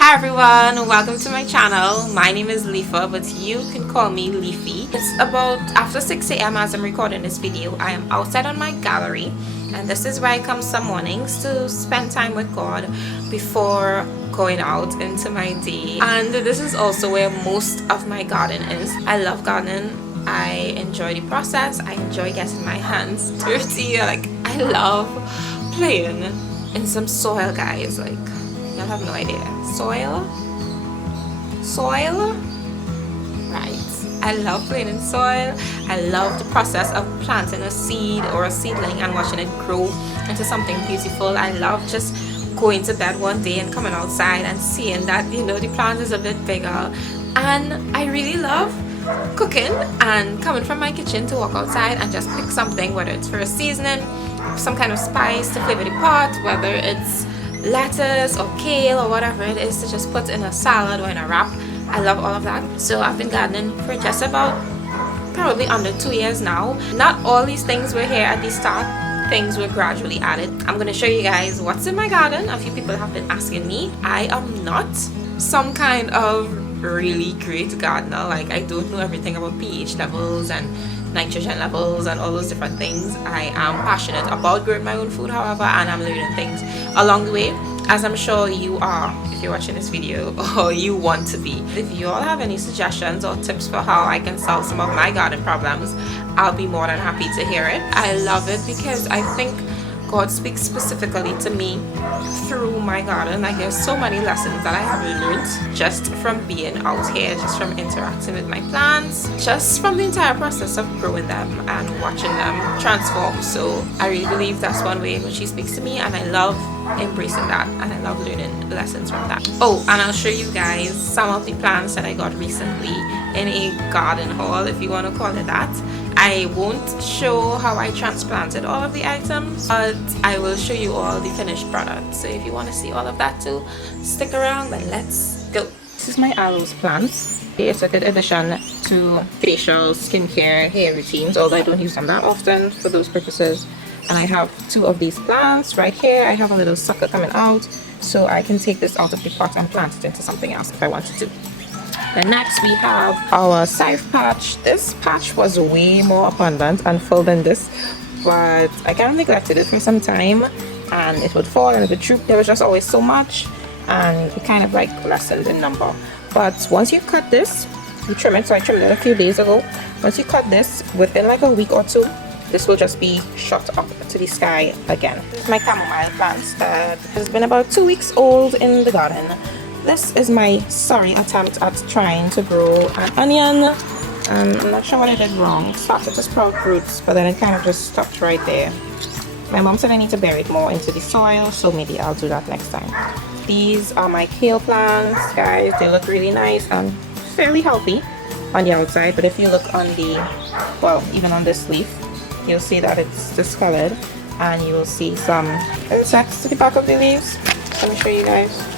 Hi everyone, welcome to my channel. My name is Leafa, but you can call me Leafy. It's about after 6 a.m. as I'm recording this video. I am outside on my gallery, and this is where I come some mornings to spend time with God before going out into my day. And this is also where most of my garden is. I love gardening. I enjoy the process. I enjoy getting my hands dirty. I love playing in some soil, guys. Y'all have no idea. Soil? Right. I love playing in soil. I love the process of planting a seed or a seedling and watching it grow into something beautiful. I love just going to bed one day and coming outside and seeing that, the plant is a bit bigger. And I really love cooking and coming from my kitchen to walk outside and just pick something, whether it's for a seasoning, some kind of spice to flavor the pot, whether it's lettuce or kale or whatever it is to just put in a salad or in a wrap. I love all of that. So I've been gardening for just about probably under 2 years now. Not all these things were here at the start. Things were gradually added. I'm going to show you guys what's in my garden. A few people have been asking me. I am not some kind of really great gardener. I don't know everything about pH levels and nitrogen levels and all those different things. I am passionate about growing my own food, however, and I'm learning things along the way, as I'm sure you are if you're watching this video, or you want to be. If you all have any suggestions or tips for how I can solve some of my garden problems, I'll be more than happy to hear it. I love it because I think God speaks specifically to me through my garden. There's so many lessons that I have learned just from being out here, just from interacting with my plants, just from the entire process of growing them and watching them transform. So I really believe that's one way in which He speaks to me, and I love embracing that, and I love learning lessons from that. Oh, and I'll show you guys some of the plants that I got recently in a garden haul, if you want to call it that. I won't show how I transplanted all of the items, but I will show you all the finished product. So if you want to see all of that too, stick around and let's go. This is my Aloe's plants. It's a good addition to facial, skincare, hair routines, although I don't use them that often for those purposes. And I have 2 of these plants right here. I have a little sucker coming out, so I can take this out of the pot and plant it into something else if I wanted to. Then next we have our scythe patch. This patch was way more abundant and full than this, but I kind of neglected it for some time, and it would fall and it would droop. There was just always so much, and it kind of lessened in number. But once you cut this, you trim it. So I trimmed it a few days ago. Once you cut this, within a week or 2, this will just be shot up to the sky again. This is my chamomile plant that has been about 2 weeks old in the garden. This is my attempt at trying to grow an onion. I'm not sure what I did wrong. It started to sprout roots, but then it kind of just stopped right there. My mom said I need to bury it more into the soil, so maybe I'll do that next time. These are my kale plants, guys. They look really nice and fairly healthy on the outside, but if you look on even on this leaf, you'll see that it's discolored, and you will see some insects to the back of the leaves. Let me show you guys.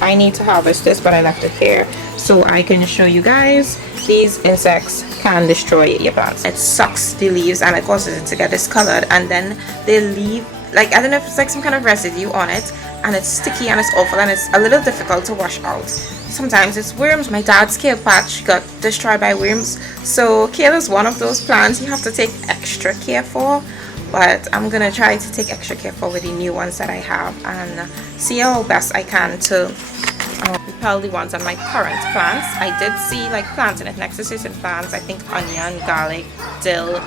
I need to harvest this, but I left it here so I can show you guys. These insects can destroy your plants. It sucks the leaves and it causes it to get discolored, and then they leave I don't know if it's some kind of residue on it, and it's sticky and it's awful, and it's a little difficult to wash out. Sometimes it's worms. My dad's kale patch got destroyed by worms, so kale is one of those plants you have to take extra care for, but I'm gonna try to take extra care for with the new ones that I have and see how best I can to repel the ones on my current plants. I did see planting it next to certain plants. I think onion, garlic, dill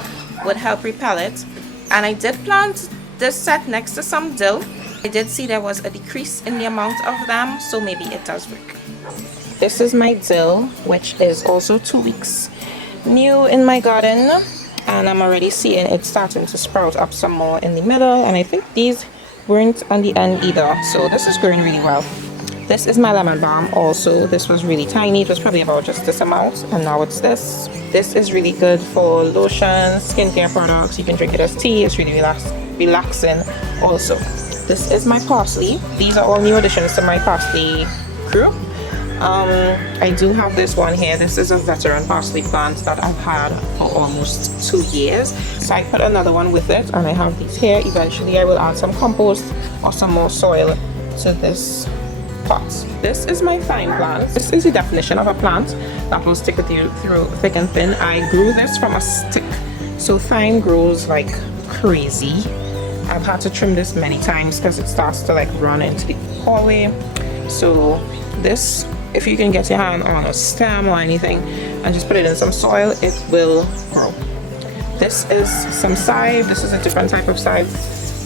would help repel it, and I did plant this set next to some dill. I did see there was a decrease in the amount of them, so maybe it does work. This is my dill, which is also 2 weeks new in my garden, and I'm already seeing it starting to sprout up some more in the middle, and I think these weren't on the end either, so this is growing really well. This is my lemon balm also. This was really tiny. It was probably about just this amount, and now it's this. This is really good for lotions, skincare products. You can drink it as tea. It's really relaxing also. This is my parsley. These are all new additions to my parsley crew. I do have this one here. This is a veteran parsley plant that I've had for almost 2 years, so I put another one with it, and I have these here. Eventually I will add some compost or some more soil to this pots. This is my thyme plant. This is the definition of a plant that will stick with you through thick and thin. I grew this from a stick, so thyme grows like crazy. I've had to trim this many times because it starts to like run into the hallway. So this, if you can get your hand on a stem or anything and just put it in some soil, it will grow. This is some side. This is a different type of side,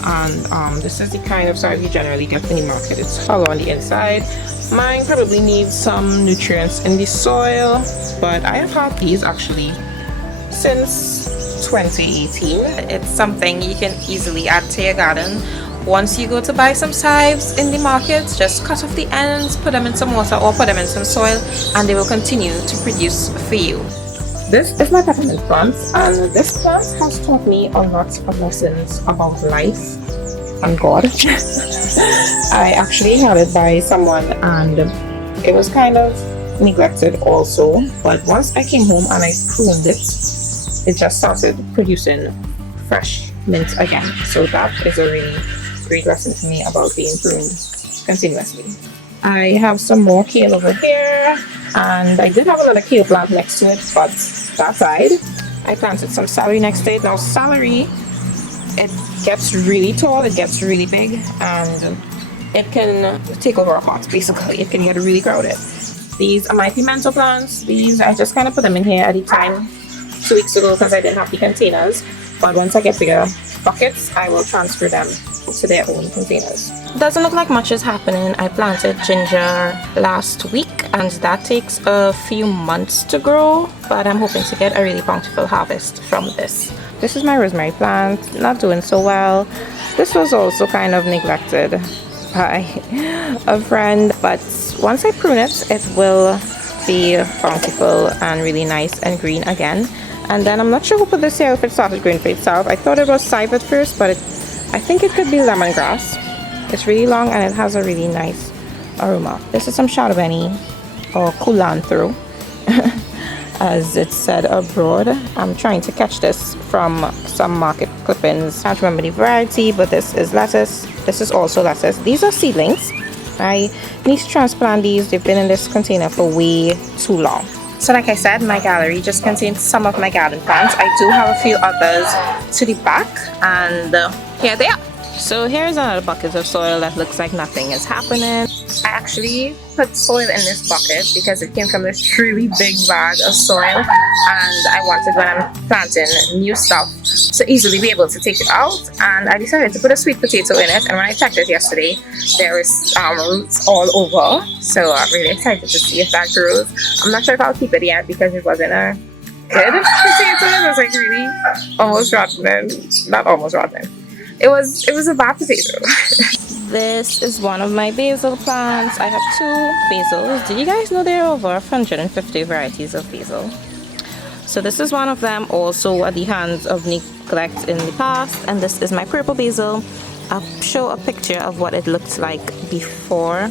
and this is the kind of side you generally get in the market. It's hollow on the inside. Mine probably needs some nutrients in the soil, but I have had these actually since 2018. It's something you can easily add to your garden. Once you go to buy some chives in the market, just cut off the ends, put them in some water or put them in some soil, and they will continue to produce for you. This is my peppermint plant, and this plant has taught me a lot of lessons about life and God. I actually had it by someone and it was kind of neglected also, but once I came home and I pruned it, it just started producing fresh mint again. So that is a really great lesson to me about being pruned continuously. I have some more kale over here, and I did have another kale plant next to it, but that side I planted some celery next to it. Now celery, it gets really tall, it gets really big, and it can take over a pot. Basically it can get really crowded. These are my pimento plants. These I just kind of put them in here at the time 2 weeks ago because I didn't have the containers, but once I get bigger buckets I will transfer them to their own containers. Doesn't look like much is happening. I planted ginger last week and that takes a few months to grow, but I'm hoping to get a really bountiful harvest from this. This is my rosemary plant, not doing so well. This was also kind of neglected by a friend, but once I prune it, it will be bountiful and really nice and green again. And then I'm not sure who put this here, if it started growing for itself. I thought it was scythe at first, but I think it could be lemongrass. It's really long and it has a really nice aroma. This is some shadowbenny or culantro as it's said abroad. I'm trying to catch this from some market clippings. I can't remember the variety, but this is lettuce. This is also lettuce. These are seedlings. I need to transplant these. They've been in this container for way too long. So like I said, my gallery just contains some of my garden plants. I do have a few others to the back, and here they are. So here's another bucket of soil that looks like nothing is happening. I actually put soil in this bucket because it came from this really big bag of soil, and I wanted, when I'm planting new stuff, to easily be able to take it out. And I decided to put a sweet potato in it, and when I checked it yesterday, there is roots all over. So I'm really excited to see if that grows. I'm not sure if I'll keep it yet because it wasn't a good potato. It was like really almost rotten. Not almost rotten. It was a bad potato. This is one of my basil plants. I have 2 basils. Did you guys know there are over 150 varieties of basil? So this is one of them, also at the hands of neglect in the past. And this is my purple basil. I'll show a picture of what it looked like before,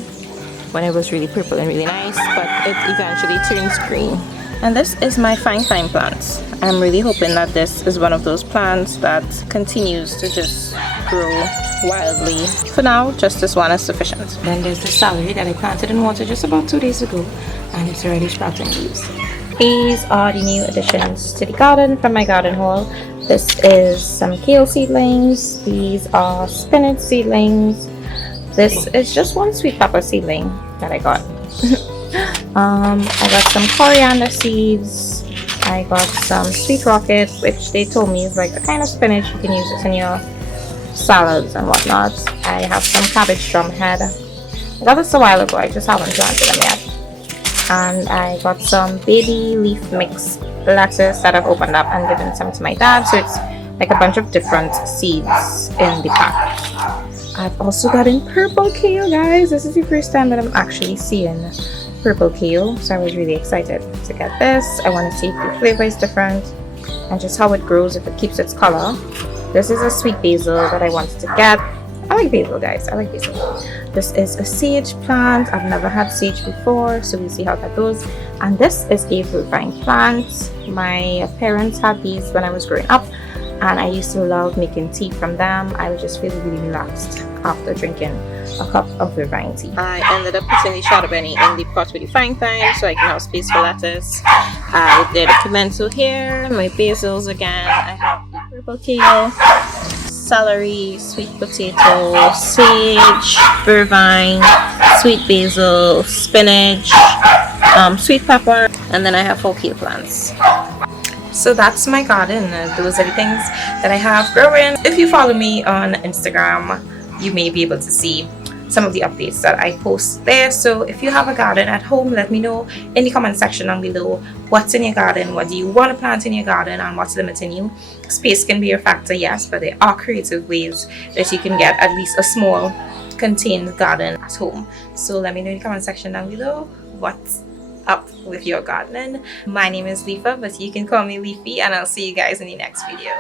when it was really purple and really nice, but it eventually turns green. And this is my fine thyme plant. I'm really hoping that this is one of those plants that continues to just grow wildly. For now, just this one is sufficient. Then there's the celery that I planted in water just about 2 days ago, and it's already sprouting leaves. These are the new additions to the garden from my garden haul. This is some kale seedlings. These are spinach seedlings. This is just one sweet pepper seedling that I got. I got some coriander seeds. I got some sweet rocket, which they told me is like a kind of spinach. You can use this in your salads and whatnot. I have some cabbage drumhead. I got this a while ago. I just haven't planted them yet. And I got some baby leaf mix lettuce that I've opened up and given some to my dad. So it's like a bunch of different seeds in the pack. I've also gotten purple kale, guys. This is the first time that I'm actually seeing purple kale, so I was really excited to get this. I want to see if the flavor is different and just how it grows, if it keeps its color. This is a sweet basil that I wanted to get. I like basil, guys. I like basil. This is a sage plant. I've never had sage before, so we'll see how that goes. And this is a Vervain plant. My parents had these when I was growing up, and I used to love making tea from them. I would just feel really relaxed after drinking a cup of Vervain tea. I ended up putting the strawberry in the pot with the frying pan so I can have space for lettuce. I did a pimento here, my basils again. I have the purple kale, celery, sweet potato, sage, vervine, sweet basil, spinach, sweet pepper, and then I have 4 kale plants. So that's my garden. Those are the things that I have growing. If you follow me on Instagram, you may be able to see some of the updates that I post there. So if you have a garden at home, let me know in the comment section down below what's in your garden, what do you want to plant in your garden, and what's limiting you. Space can be a factor, yes, but there are creative ways that you can get at least a small contained garden at home. So let me know in the comment section down below what's up with your gardening. My name is Leafa, but you can call me Leafy, and I'll see you guys in the next video.